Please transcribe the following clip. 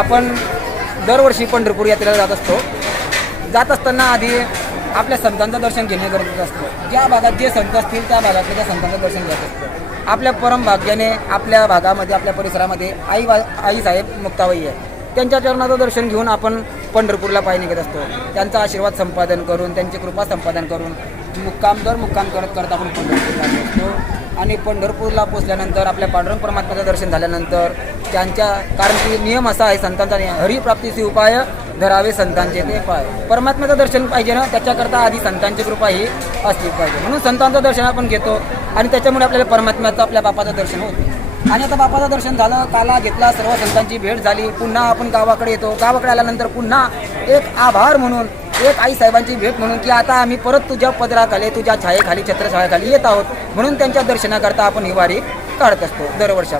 आपण दरवर्षी पंढरपूर यात्रेला जात असतो. जात असताना आधी आपल्या संतांचं दर्शन घेणे गरजेचं असतं. ज्या भागात जे संत असतील त्या भागातल्या त्या संतांचं दर्शन घ्यायचं असतं. आपल्या परमभाग्याने आपल्या भागामध्ये आपल्या परिसरामध्ये आई साहेब मुक्ताबाई आहे, त्यांच्या चरणाचं दर्शन घेऊन आपण पंढरपूरला पायी निघत असतो. त्यांचा आशीर्वाद संपादन करून, त्यांची कृपा संपादन करून मुक्काम करत करत आपण पंढरपूरला असतो. आणि पंढरपूरला पोचल्यानंतर आपल्या पांडुरंग परमात्म्याचं दर्शन झाल्यानंतर कारण की नियम असा आहे संतांचा नियम, हरिप्राप्तीचे उपाय धरावे संतांचे ते पाय. परमात्म्याचं दर्शन पाहिजे ना, त्याच्याकरता आधी संतांची कृपा ही असली पाहिजे. म्हणून संतांचं दर्शन आपण घेतो आणि त्याच्यामुळे आपल्याला परमात्म्याचं आपल्या बापाचं दर्शन होतं. आणि आता बापाचं दर्शन झालं, काला घेतला, सर्व संतांची भेट झाली, पुन्हा आपण गावाकडे येतो. गावाकडे आल्यानंतर पुन्हा एक आभार म्हणून, एक आई साहेबांची भेट म्हणून की आता आम्ही परत तुझ्या पदराखाली, तुझ्या छायेखाली, छत्रछायाखाली येत आहोत, म्हणून त्यांच्या दर्शनाकरता आपण ही वारी काढत असतो दरवर्षात.